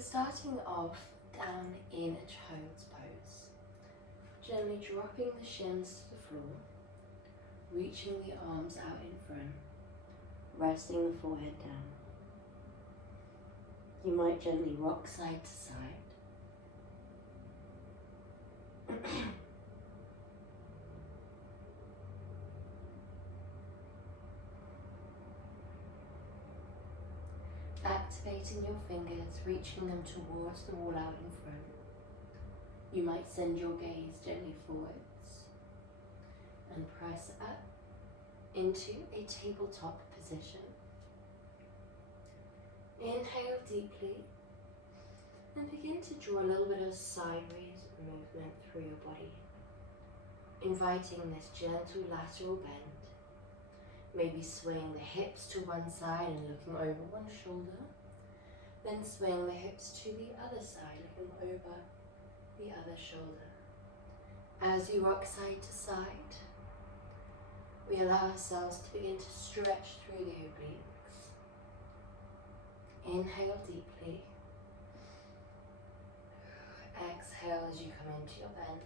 we're starting off down in a child's pose. Gently dropping the shins to the floor, reaching the arms out in front, resting the forehead down. You might gently rock side to side. Activating your fingers, reaching them towards the wall out in front. You might send your gaze gently forwards and press up into a tabletop position. Inhale deeply and begin to draw a little bit of sideways movement through your body, inviting this gentle lateral bend. Maybe swaying the hips to one side and looking over one shoulder, then swaying the hips to the other side, looking over the other shoulder. As you rock side to side, we allow ourselves to begin to stretch through the obliques. Inhale deeply. Exhale as you come into your bend.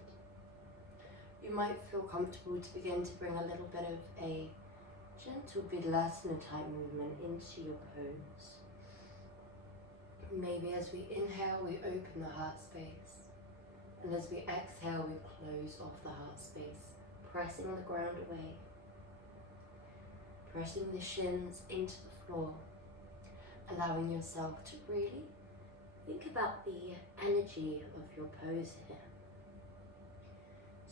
You might feel comfortable to begin to bring a little bit of a gentle Vidyalasana type movement into your pose. Maybe as we inhale, we open the heart space. And as we exhale, we close off the heart space, pressing the ground away. Pressing the shins into the floor, allowing yourself to really think about the energy of your pose here.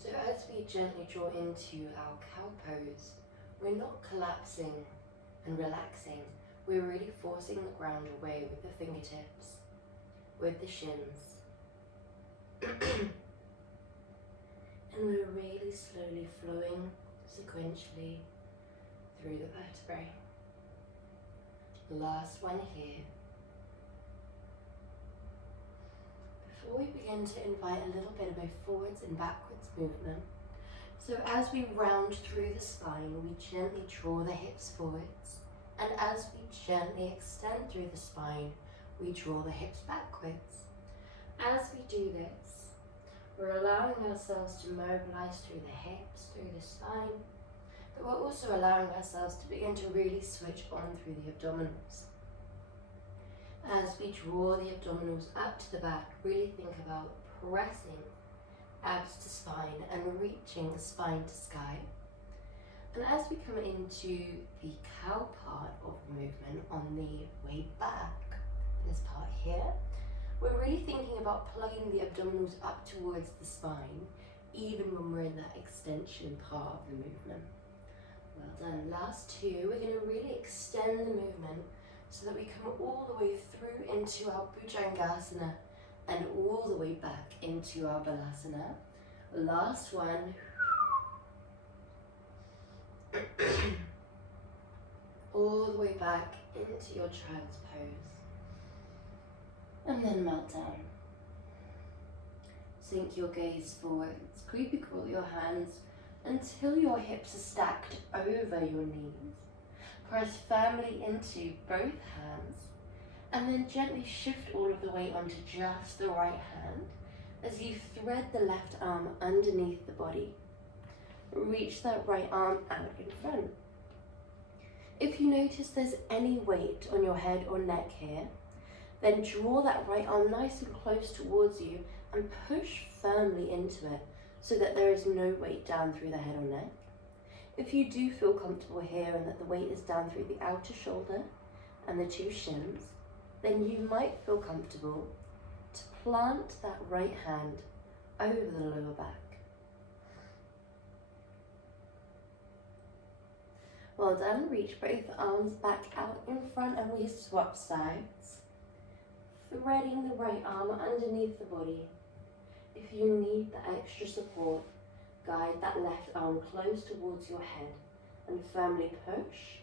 So as we gently draw into our cow pose, we're not collapsing and relaxing. We're really forcing the ground away with the fingertips, with the shins. And we're really slowly flowing sequentially through the vertebrae. Last one here. Before we begin to invite a little bit of a forwards and backwards movement, so as we round through the spine, we gently draw the hips forwards, and as we gently extend through the spine, we draw the hips backwards. As we do this, we're allowing ourselves to mobilize through the hips, through the spine, but we're also allowing ourselves to begin to really switch on through the abdominals. As we draw the abdominals up to the back, really think about pressing abs to spine and reaching spine to sky. And as we come into the cow part of the movement on the way back, this part here, we're really thinking about plugging the abdominals up towards the spine, even when we're in that extension part of the movement. Well done. Last two, we're going to really extend the movement so that we come all the way through into our Bhujangasana and all the way back into our Balasana. Last one. All the way back into your child's pose. And then melt down. Sink your gaze forwards. Creepy crawl your hands until your hips are stacked over your knees. Press firmly into both hands and then gently shift all of the weight onto just the right hand as you thread the left arm underneath the body. Reach that right arm out in front. If you notice there's any weight on your head or neck here, then draw that right arm nice and close towards you and push firmly into it so that there is no weight down through the head or neck. If you do feel comfortable here and that the weight is down through the outer shoulder and the two shins, then you might feel comfortable to plant that right hand over the lower back. Well done. Reach both arms back out in front and we swap sides. Threading the right arm underneath the body. If you need the extra support, guide that left arm close towards your head and firmly push.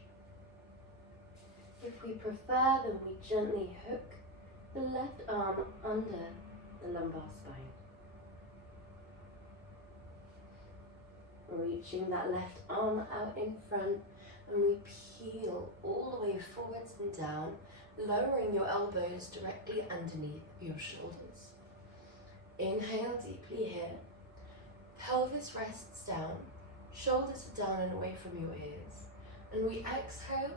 If we prefer, then we gently hook the left arm under the lumbar spine. Reaching that left arm out in front and we peel all the way forwards and down, lowering your elbows directly underneath your shoulders. Inhale deeply here. Pelvis rests down. Shoulders are down and away from your ears. And we exhale.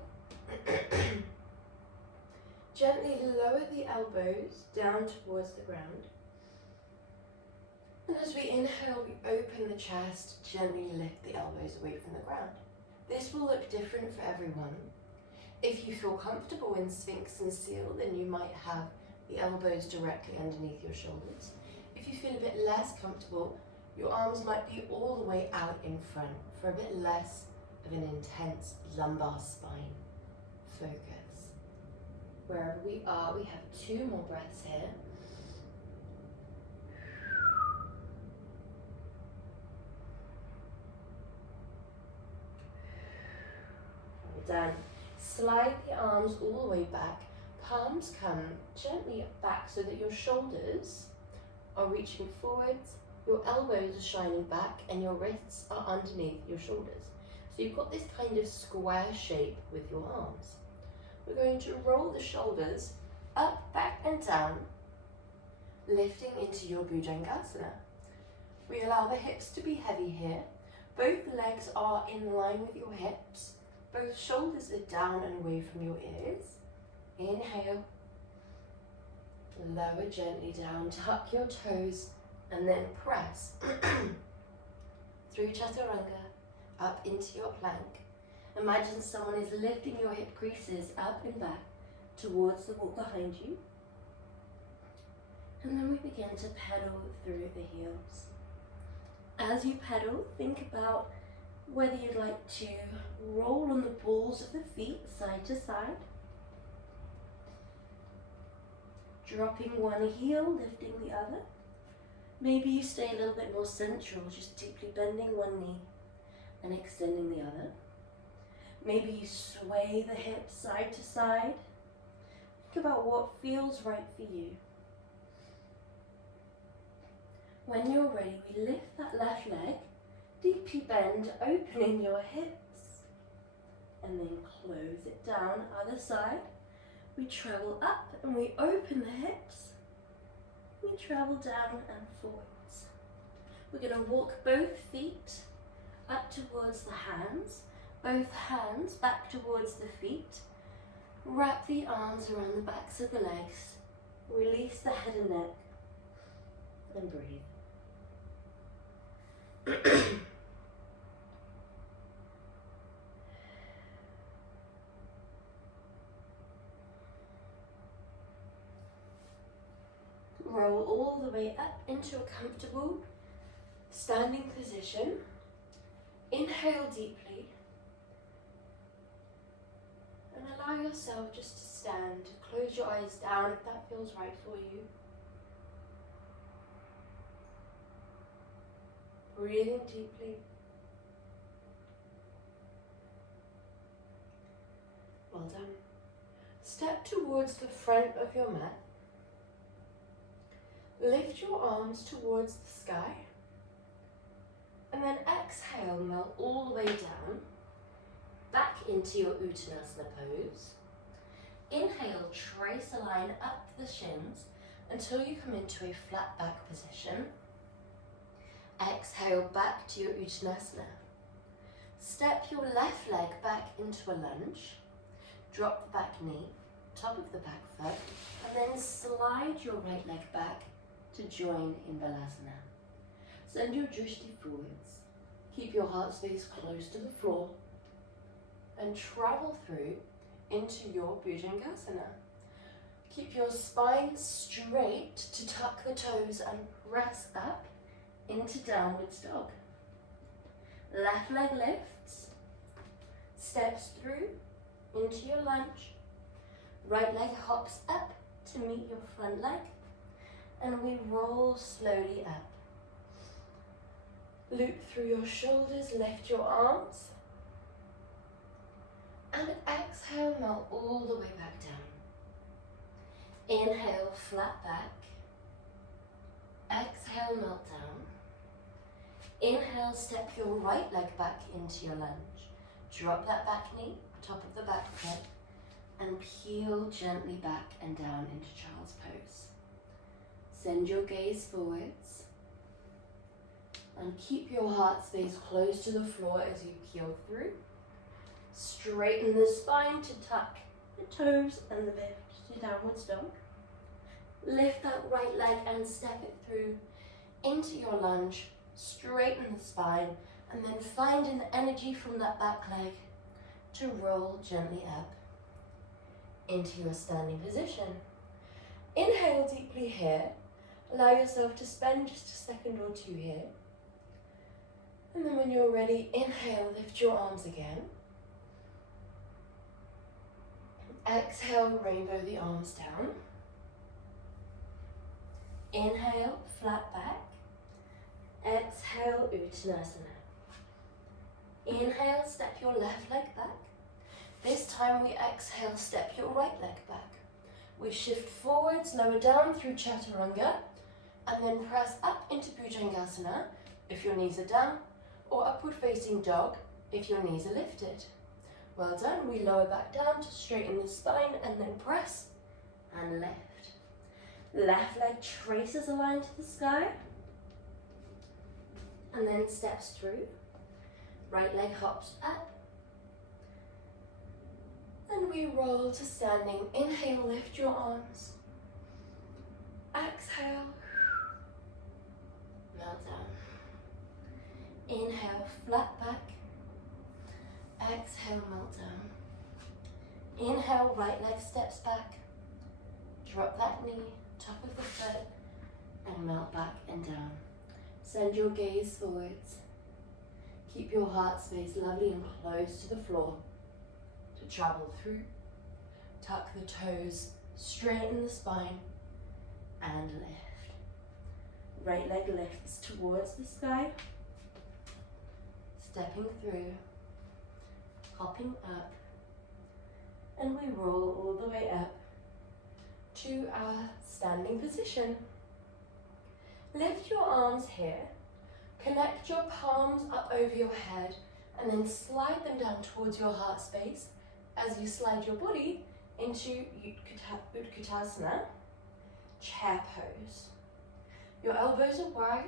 Gently lower the elbows down towards the ground. And as we inhale, we open the chest, gently lift the elbows away from the ground. This will look different for everyone. If you feel comfortable in Sphinx and Seal, then you might have the elbows directly underneath your shoulders. If you feel a bit less comfortable, your arms might be all the way out in front for a bit less of an intense lumbar spine focus. Wherever we are, we have 2 more breaths here. Done. Slide the arms all the way back. Palms come gently back so that your shoulders are reaching forwards, your elbows are shining back, and your wrists are underneath your shoulders. So you've got this kind of square shape with your arms. We're going to roll the shoulders up, back and down, lifting into your Bhujangasana. We allow the hips to be heavy here. Both legs are in line with your hips. Both shoulders are down and away from your ears. Inhale. Lower gently down, tuck your toes, and then press through Chaturanga up into your plank. Imagine someone is lifting your hip creases up and back towards the wall behind you. And then we begin to pedal through the heels. As you pedal, think about whether you'd like to roll on the balls of the feet side to side, dropping one heel, lifting the other. Maybe you stay a little bit more central, just deeply bending one knee and extending the other. Maybe you sway the hips side to side. Think about what feels right for you. When you're ready, we lift that left leg, deeply bend, opening your hips, and then close it down, other side. We travel up and we open the hips. We travel down and forwards. We're going to walk both feet up towards the hands, both hands back towards the feet. Wrap the arms around the backs of the legs. Release the head and neck, and breathe. Roll all the way up into a comfortable standing position. Inhale deeply and allow yourself just to stand. Close your eyes down if that feels right for you. Breathing deeply. Well done. Step towards the front of your mat. Lift your arms towards the sky. And then exhale, melt all the way down, back into your Uttanasana pose. Inhale, trace a line up the shins until you come into a flat back position. Exhale, back to your Uttanasana. Step your left leg back into a lunge. Drop the back knee, top of the back foot, and then slide your right leg back to join in Balasana. Send your drishti forwards. Keep your heart space close to the floor and travel through into your Bhujangasana. Keep your spine straight to tuck the toes and press up into downwards dog. Left leg lifts, steps through into your lunge. Right leg hops up to meet your front leg, and we roll slowly up. Loop through your shoulders, lift your arms, and exhale, melt all the way back down. Inhale, flat back. Exhale, melt down. Inhale, step your right leg back into your lunge. Drop that back knee, top of the back foot. and peel gently back and down into child's pose. Send your gaze forwards and keep your heart space close to the floor as you peel through. Straighten the spine to tuck the toes and lift to downward dog. Lift that right leg and step it through into your lunge. Straighten the spine and then find an energy from that back leg to roll gently up into your standing position. Inhale deeply here. Allow yourself to spend just a second or two here. And then when you're ready, inhale, lift your arms again. Exhale, rainbow the arms down. Inhale, flat back. Exhale, Uttanasana. Inhale, step your left leg back. This time we exhale, step your right leg back. We shift forwards, lower down through Chaturanga, and then press up into Bhujangasana if your knees are down, or upward facing dog if your knees are lifted. Well done. We lower back down to straighten the spine and then press and lift. Left leg traces a line to the sky and then steps through. Right leg hops up. And we roll to standing. Inhale, lift your arms. Exhale. Melt down. Inhale, flat back. Exhale, melt down. Inhale, right leg steps back. Drop that knee, top of the foot, and melt back and down. Send your gaze forwards. Keep your heart space lovely and close to the floor to travel through. Tuck the toes, straighten the spine, and lift. Right leg lifts towards the sky. Stepping through. Hopping up, and we roll all the way up to our standing position. Lift your arms here, connect your palms up over your head, and then slide them down towards your heart space as you slide your body into Utkatasana, chair pose. Your elbows are wide.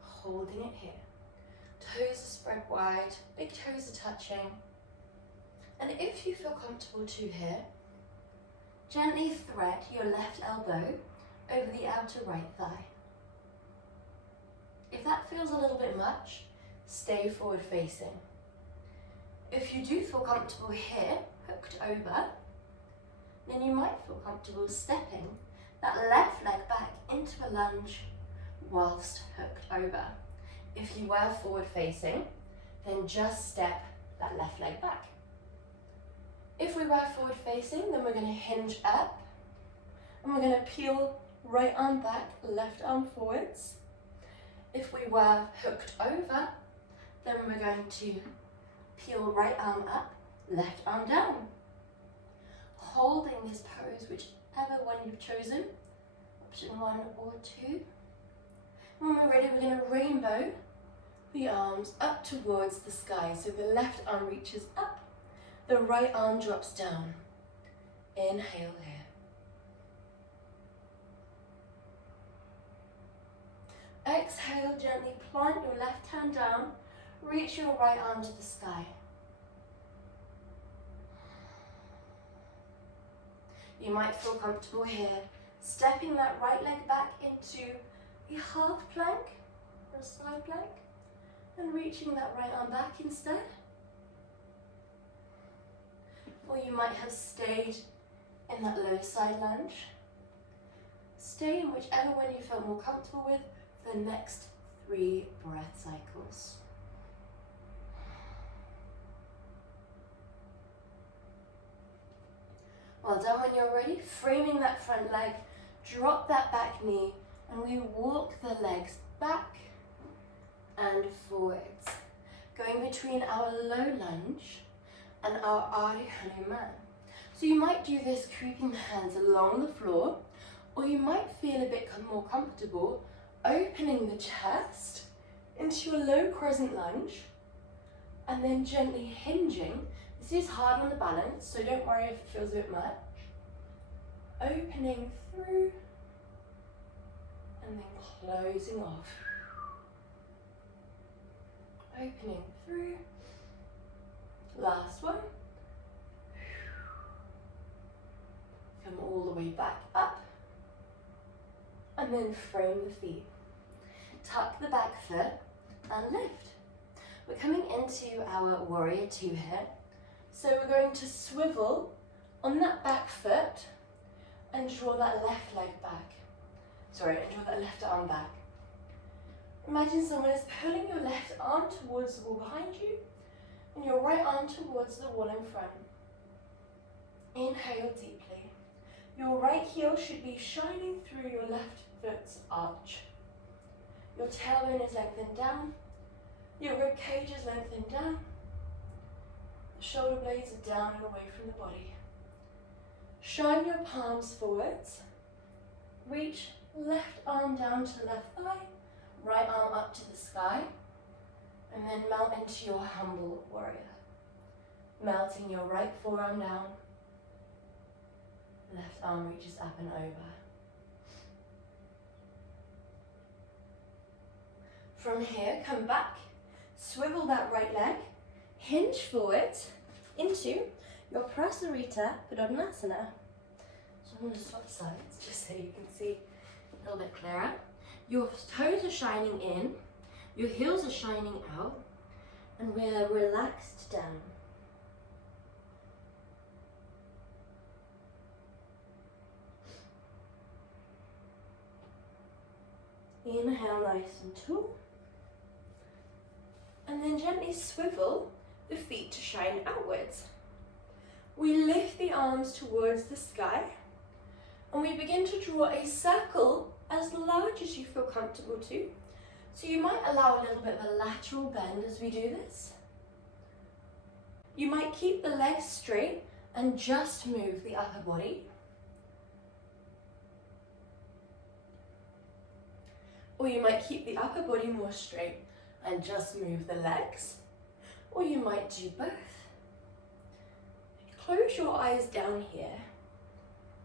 Holding it here. Toes are spread wide, big toes are touching. And if you feel comfortable too here, gently thread your left elbow over the outer right thigh. If that feels a little bit much, stay forward facing. If you do feel comfortable here, hooked over, then you might feel comfortable stepping that left leg back into a lunge whilst hooked over. If you were forward facing, then just step that left leg back. If we were forward facing, then we're going to hinge up and we're going to peel right arm back, left arm forwards. If we were hooked over, then we're going to peel right arm up, left arm down. Holding this pose, whichever one you've chosen, option 1 or 2. When we're ready, we're going to rainbow the arms up towards the sky. So the left arm reaches up, the right arm drops down. Inhale here. Exhale, gently plant your left hand down, reach your right arm to the sky. You might feel comfortable here, stepping that right leg back into a half plank or a side plank and reaching that right arm back instead. Or you might have stayed in that low side lunge. Stay in whichever one you feel more comfortable with for the next 3 breath cycles. Well done. When you're ready, framing that front leg, drop that back knee, and we walk the legs back and forwards, going between our low lunge and our Adi Hanuman. So you might do this creeping the hands along the floor, or you might feel a bit more comfortable opening the chest into a low crescent lunge, and then gently hinging. This is hard on the balance, so don't worry if it feels a bit much. Opening through, and then closing off. Opening through. Last one. Come all the way back up. And then frame the feet. Tuck the back foot and lift. We're coming into our warrior two here. So we're going to swivel on that back foot and draw that left leg back. Sorry, and draw that left arm back. Imagine someone is pulling your left arm towards the wall behind you and your right arm towards the wall in front. Inhale deeply. Your right heel should be shining through your left foot's arch. Your tailbone is lengthened down. Your rib cage is lengthened down. The shoulder blades are down and away from the body. Shine your palms forwards. Reach left arm down to left thigh. Right arm up to the sky. And then melt into your humble warrior. Melting your right forearm down. Left arm reaches up and over. From here, come back. Swivel that right leg. Hinge forward into your Prasarita Padottanasana. So I'm going to swap sides just so you can see a little bit clearer. Your toes are shining in, your heels are shining out, and we're relaxed down. Inhale nice and tall. And then gently swivel the feet to shine outwards. We lift the arms towards the sky and we begin to draw a circle as large as you feel comfortable to. So you might allow a little bit of a lateral bend as we do this. You might keep the legs straight and just move the upper body. Or you might keep the upper body more straight and just move the legs. Or you might do both. Close your eyes down here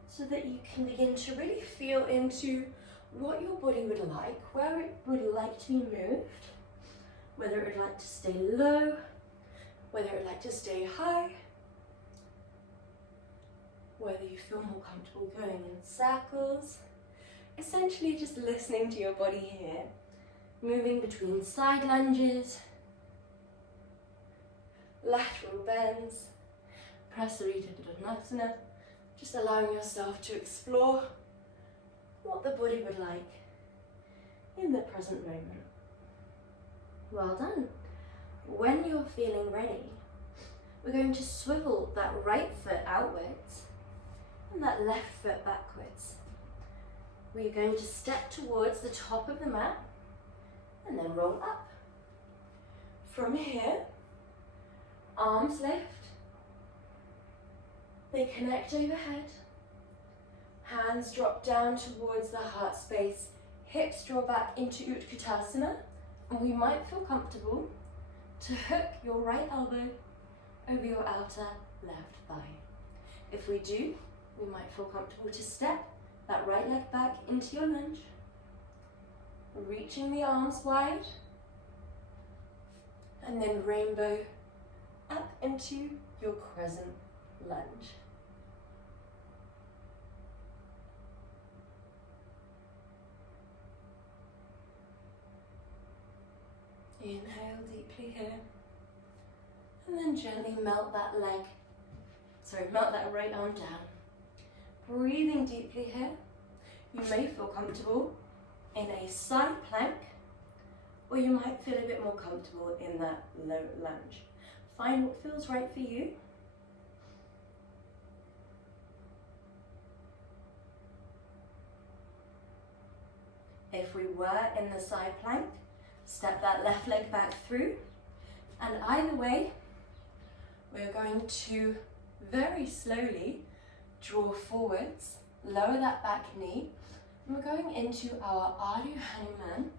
so that you can begin to really feel into what your body would like, where it would like to be moved, whether it would like to stay low, whether it would like to stay high, whether you feel more comfortable going in circles. Essentially just listening to your body here, moving between side lunges, lateral bends, Prasarita Padottanasana, just allowing yourself to explore what the body would like in the present moment. Well done. When you're feeling ready, we're going to swivel that right foot outwards and that left foot backwards. We're going to step towards the top of the mat and then roll up. From here, arms lift, they connect overhead, hands drop down towards the heart space, hips draw back into Utkatasana, and we might feel comfortable to hook your right elbow over your outer left thigh. If we do, we might feel comfortable to step that right leg back into your lunge, reaching the arms wide, and then rainbow up into your crescent lunge. Inhale deeply here, and then gently melt that right arm down. Breathing deeply here. You may feel comfortable in a side plank, or you might feel a bit more comfortable in that low lunge. Find what feels right for you. If we were in the side plank, step that left leg back through, and either way, we're going to very slowly draw forwards, lower that back knee, and we're going into our Ardha Hanuman.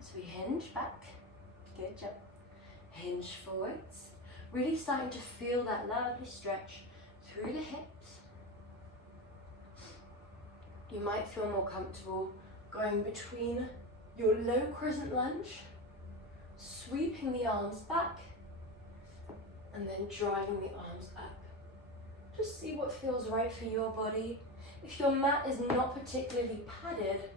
So we hinge back, good job. hinge forwards, really starting to feel that lovely stretch through the hips. You might feel more comfortable going between your low crescent lunge, sweeping the arms back, and then driving the arms up. Just see what feels right for your body. If your mat is not particularly padded,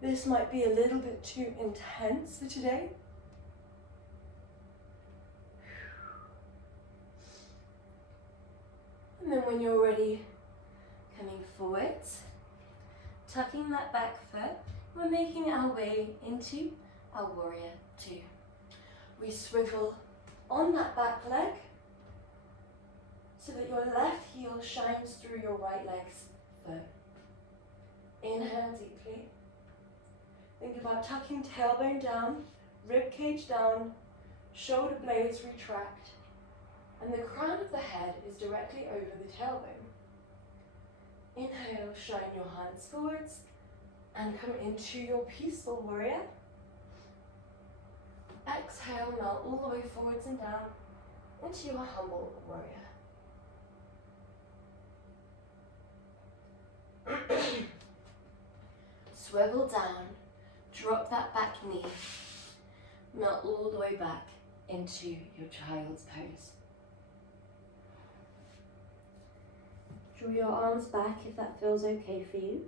this might be a little bit too intense for today. And then when you're ready, coming forwards, tucking that back foot, we're making our way into our warrior two. We swivel on that back leg so that your left heel shines through your right leg's foot. Inhale deeply. Think about tucking tailbone down, rib cage down, shoulder blades retract, and the crown of the head is directly over the tailbone. Inhale, shine your hands forwards and come into your peaceful warrior. Exhale, melt all the way forwards and down into your humble warrior. Swivel down, drop that back knee, melt all the way back into your child's pose. Draw your arms back if that feels okay for you.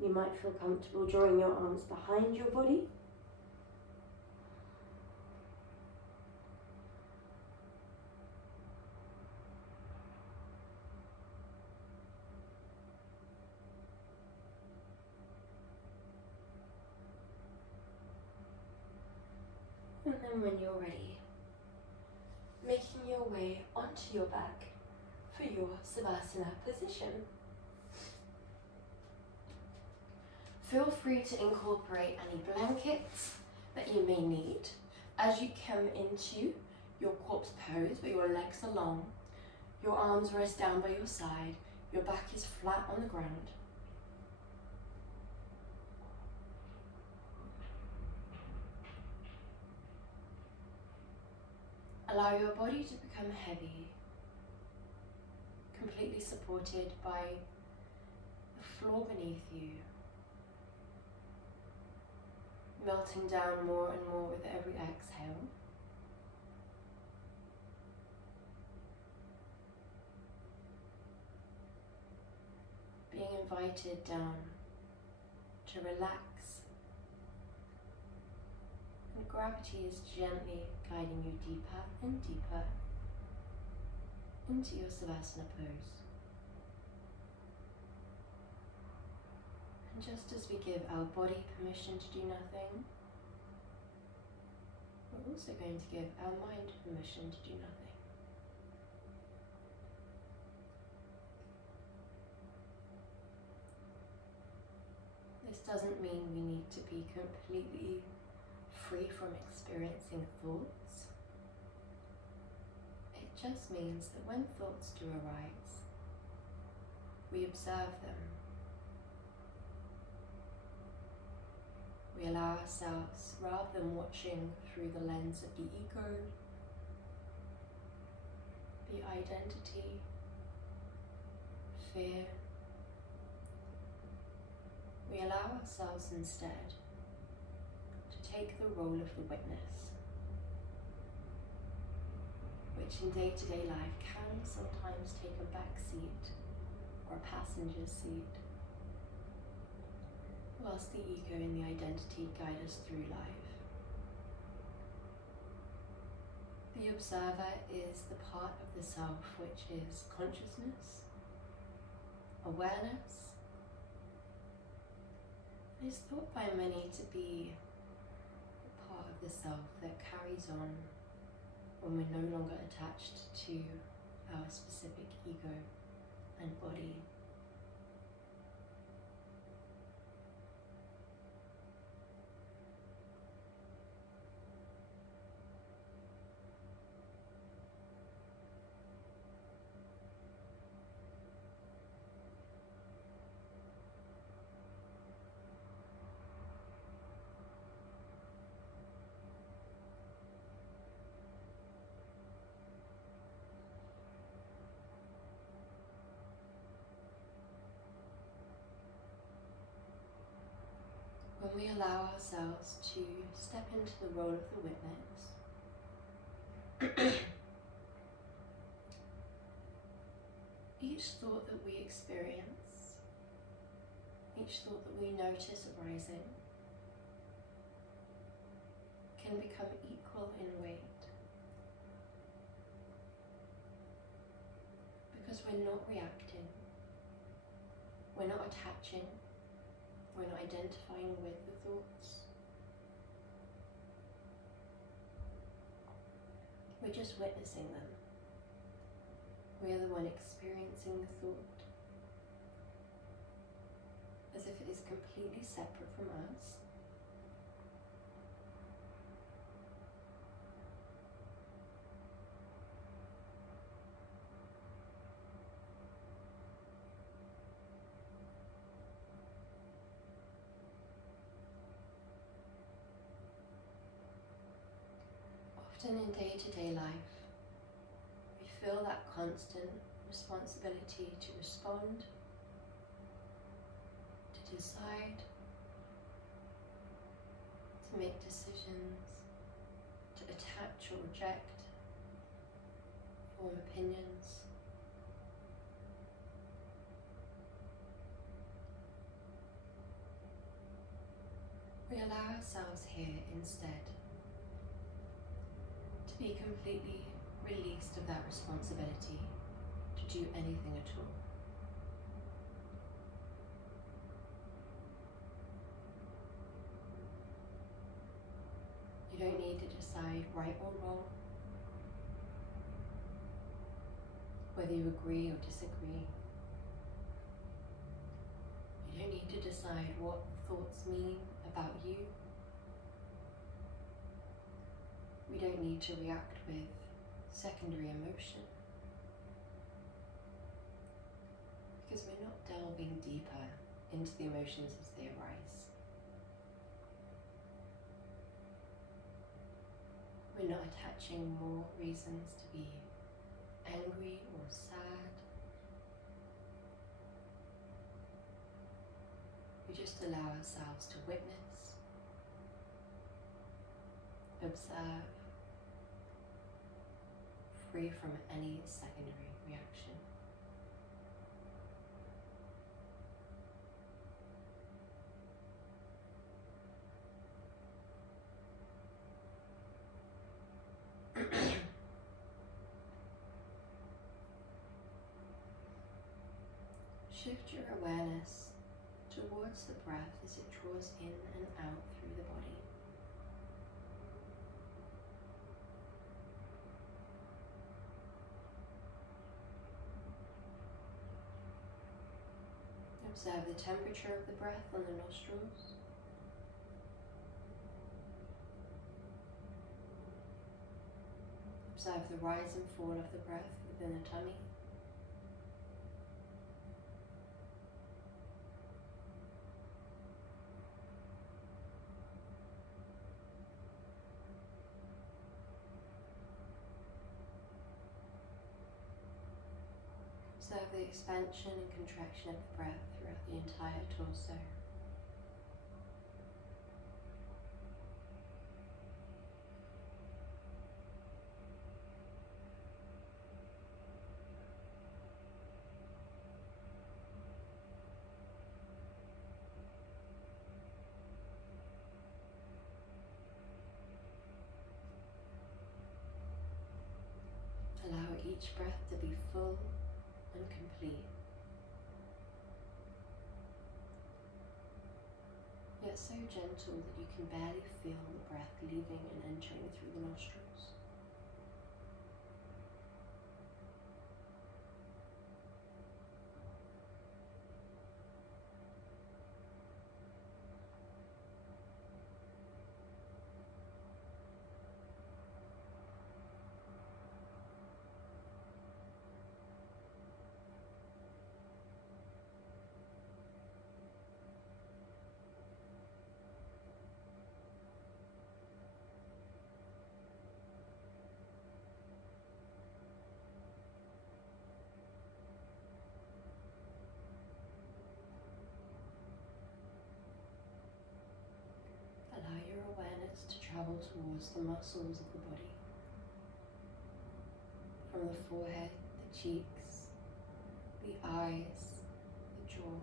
You might feel comfortable drawing your arms behind your body. And then when you're ready, making your way onto your back for your Savasana position. Feel free to incorporate any blankets that you may need as you come into your corpse pose where your legs are long, your arms rest down by your side, your back is flat on the ground. Allow your body to become heavy, completely supported by the floor beneath you, melting down more and more with every exhale. Being invited down to relax. And gravity is gently guiding you deeper and deeper into your Savasana pose. And just as we give our body permission to do nothing, we're also going to give our mind permission to do nothing. This doesn't mean we need to be completely free from experiencing thoughts. It just means that when thoughts do arise, we observe them. We allow ourselves, rather than watching through the lens of the ego, the identity, fear, we allow ourselves instead to take the role of the witness, which in day-to-day life can sometimes take a back seat or a passenger seat, whilst the ego and the identity guide us through life. The observer is the part of the self which is consciousness, awareness. It is thought by many to be the part of the self that carries on when we're no longer attached to our specific ego and body. When we allow ourselves to step into the role of the witness, each thought that we experience, each thought that we notice arising, can become equal in weight. Because we're not reacting, we're not attaching, we're not identifying with the thoughts. We're just witnessing them. We're the one experiencing the thought, as if it is completely separate from us. Often in day-to-day life, we feel that constant responsibility to respond, to decide, to make decisions, to attach or reject, form opinions. We allow ourselves here instead to be completely released of that responsibility to do anything at all. You don't need to decide right or wrong, whether you agree or disagree. You don't need to decide what thoughts mean about you. We don't need to react with secondary emotion, because we're not delving deeper into the emotions as they arise. We're not attaching more reasons to be angry or sad. We just allow ourselves to witness, observe, free from any secondary reaction. Shift your awareness towards the breath as it draws in and out through the body. Observe the temperature of the breath on the nostrils. Observe the rise and fall of the breath within the tummy. Observe the expansion and contraction of the breath throughout the entire torso. Allow each breath to be full and complete, yet so gentle that you can barely feel the breath leaving and entering through the nostrils. travel towards the muscles of the body. From the forehead, the cheeks, the eyes, the jaw.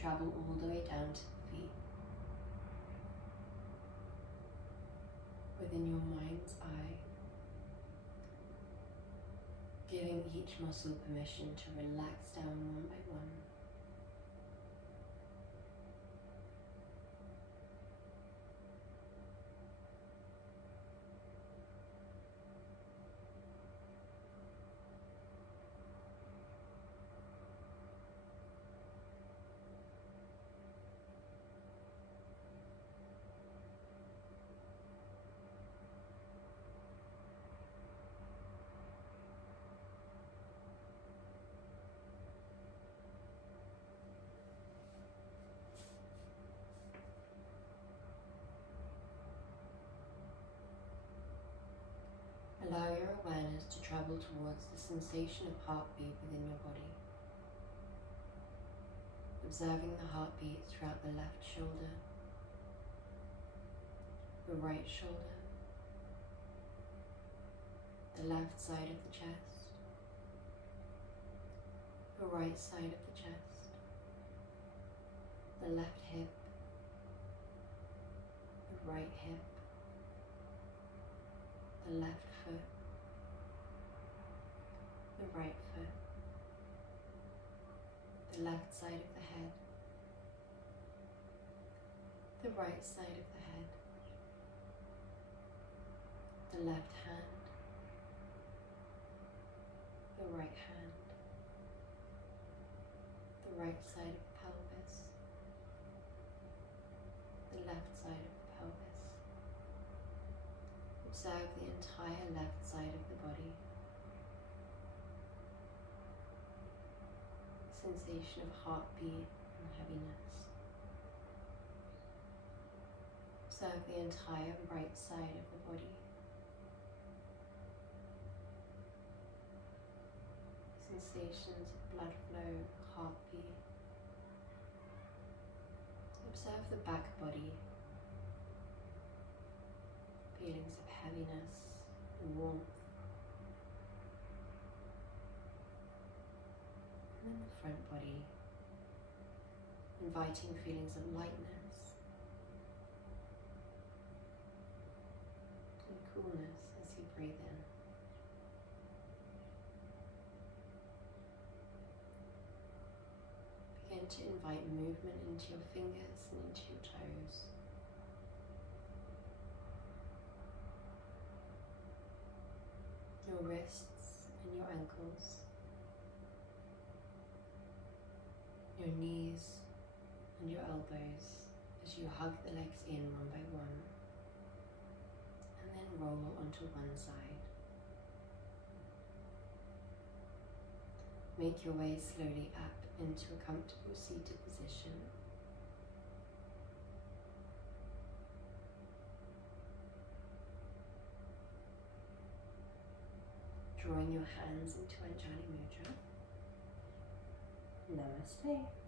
Travel all the way down to the feet. Within your mind's eye, giving each muscle permission to relax down one by one. Allow your awareness to travel towards the sensation of heartbeat within your body. Observing the heartbeat throughout the left shoulder, the right shoulder, the left side of the chest, the right side of the chest, the left hip, the right hip, the left foot, the right foot, the left side of the head, the right side of the head, the left hand, the right hand, the right side of the pelvis, the left side of the pelvis. Observe the entire left side of the body. Sensation of heartbeat and heaviness. Observe the entire right side of the body. Sensations of blood flow, heartbeat. Observe the back body. Feelings of heaviness and warmth. And then the front body, inviting feelings of lightness and coolness as you breathe in. Begin to invite movement into your fingers and into your toes. Your wrists and your ankles, your knees and your elbows as you hug the legs in one by one and then roll onto one side. Make your way slowly up into a comfortable seated position. Drawing your hands into Anjali Mudra. Namaste.